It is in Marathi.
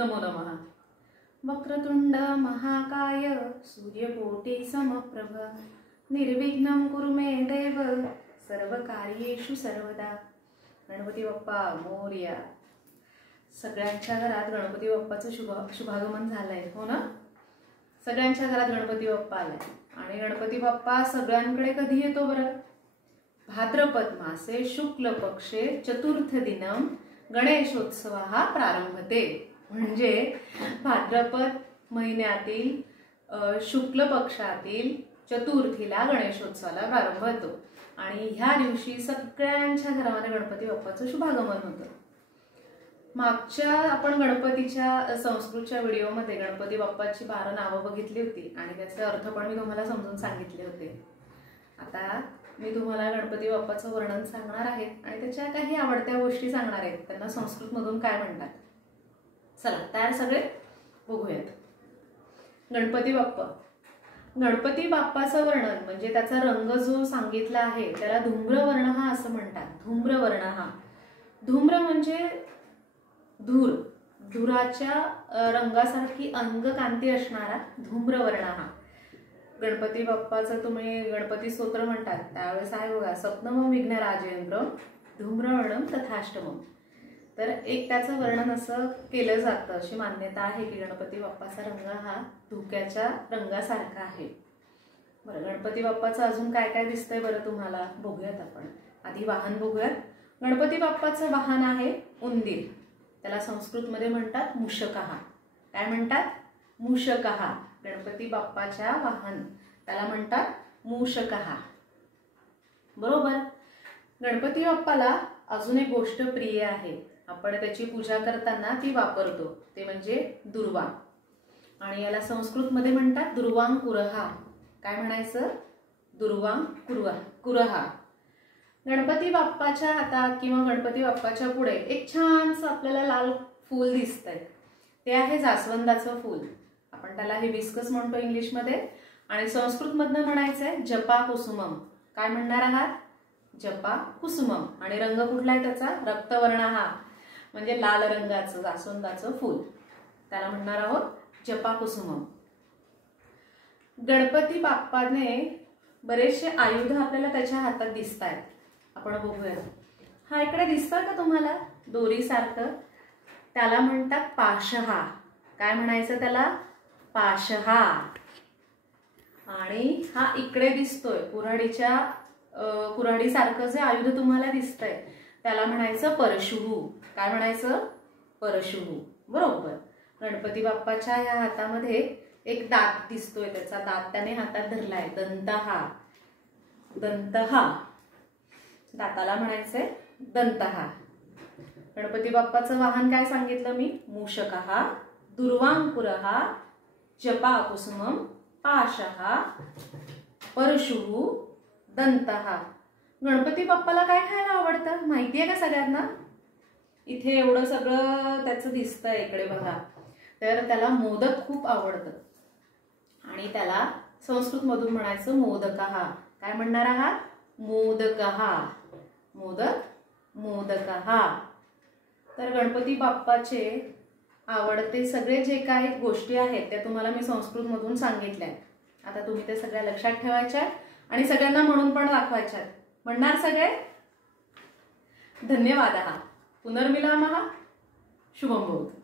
नमो नमः। वक्रतुंड महाकाय सूर्यकोटि समप्रभ निर्विघ्नं कुरु मे देव सर्वकार्येषु सर्वदा। गणपती बाप्पा मोरया। सगळ्यांच्या घरात गणपती बाप्पाचं शुभागमन झालंय, हो ना? सगळ्यांच्या घरात गणपती बाप्पा आलाय आणि गणपती बाप्पा सगळ्यांकडे कधी येतो बरं? भाद्रपद मासे शुक्ल पक्षे चतुर्थ दिनम गणेशोत्सवाः प्रारंभते। म्हणजे भाद्रपद महिन्यातील शुक्ल पक्षातील चतुर्थीला गणेशोत्सवाला प्रारंभ होतो आणि ह्या दिवशी सगळ्यांच्या घरामध्ये गणपती बाप्पाचं शुभागमन होतं। मागच्या आपण गणपतीच्या संस्कृतच्या व्हिडिओमध्ये गणपती बाप्पाची 12 नावं बघितली होती आणि त्याचे अर्थ पण मी तुम्हाला समजून सांगितले होते। आता मी तुम्हाला गणपती बाप्पाचं वर्णन सांगणार आहे आणि त्याच्या काही आवडत्या गोष्टी सांगणार आहेत, त्यांना संस्कृतमधून काय म्हणतात। चला तयार सगळे, बघूयात। गणपती बाप्पा, गणपती बाप्पाचं वर्णन म्हणजे त्याचा रंग जो सांगितला आहे त्याला धूम्रवर्ण हा असं म्हणतात। धूम्रवर्ण हा, धूम्र म्हणजे धूर, धुराच्या रंगासारखी अंगकांती असणारा धूम्रवर्ण हा। गणपती बाप्पाचं तुम्ही गणपती स्तोत्र म्हणतात त्यावेळेस आहे बघा, सप्तमं विघ्नराजेन्द्रं धूम्रवर्णं तथाष्टमं। तर एक त्याचं वर्णन असं केलं जातं, अशी मान्यता आहे की गणपती बाप्पाचा रंग हा धुक्याच्या रंगासारखा आहे। बरं, गणपती बाप्पाचं अजून काय काय दिसतंय बरं तुम्हाला, बघूयात आपण। आधी वाहन बघूयात। गणपती बाप्पाचं वाहन आहे उंदीर, त्याला संस्कृतमध्ये म्हणतात मूषकः। काय म्हणतात? मूषकः। गणपती बाप्पाच्या वाहन त्याला म्हणतात मूषकः, बरोबर। गणपती बाप्पाला अजून एक गोष्ट प्रिय आहे, आपण त्याची पूजा करताना ती वापरतो, ते म्हणजे दुर्वा। आणि याला संस्कृतमध्ये म्हणतात दुर्वांकुरहा। काय म्हणायचं? दुर्वांकुरहा। गणपती बाप्पाच्या हातात किंवा गणपती बाप्पाच्या पुढे एक छानसं आपल्याला लाल फूल दिसतंय, ते आहे जास्वंदाचं फूल। आपण त्याला हिबिस्कस म्हणतो इंग्लिशमध्ये आणि संस्कृतमधनं म्हणायचंय जपा कुसुमम। काय म्हणणार आहात? जपा कुसुमम। आणि रंग कुठला आहे त्याचा? रक्तवर्ण हा, म्हणजे लाल रंगाचं जास्वंदाचं फूल, त्याला म्हणणार आहोत जपा कुसुमम। गणपती बाप्पाने बरेचसे आयुध आपल्याला त्याच्या हातात दिसत आहेत, आपण बघूया। हा इकडे दिसतोय का तुम्हाला दोरीसारखं? त्याला म्हणतात पाशहा। काय म्हणायचं त्याला? पाशहा। आणि हा इकडे दिसतोय कुऱ्हाडीसारखं जे आयुध तुम्हाला दिसतंय त्याला म्हणायचं परशुहू। काय म्हणायचं? परशुहू, बरोबर। गणपती बाप्पाच्या या हातामध्ये एक दात दिसतोय, त्याचा दात त्याने हातात धरलाय, दंतहा। दंतहा, दाताला म्हणायचंय दंतहा। गणपती बाप्पाचं वाहन काय सांगितलं मी? मूषकः, दुर्वांकुरः, जपा कुसुमम, पाशः, परशुः, दंतः। गणपती बाप्पाला काय खायला आवडतं माहितीये का सगळ्यांना? इथे एवढं सगळं त्याचं दिसतंय इकडे बघा। तर त्याला मोदक खूप आवडतं आणि त्याला संस्कृतमधून म्हणायचं मोदकः। काय म्हणणार आहात? मोदकः, मोदक, मोदकः। तर गणपती बाप्पाचे आवडते सगळे जे काही गोष्टी आहेत त्या तुम्हाला मी संस्कृतमधून सांगितल्या। आता तुम्ही ते सगळ्या लक्षात ठेवायच्या आणि सगळ्यांना म्हणून पण दाखवायच्या। म्हणणार सगळे? धन्यवाद। पुनर्मिलामः। शुभम भवतु।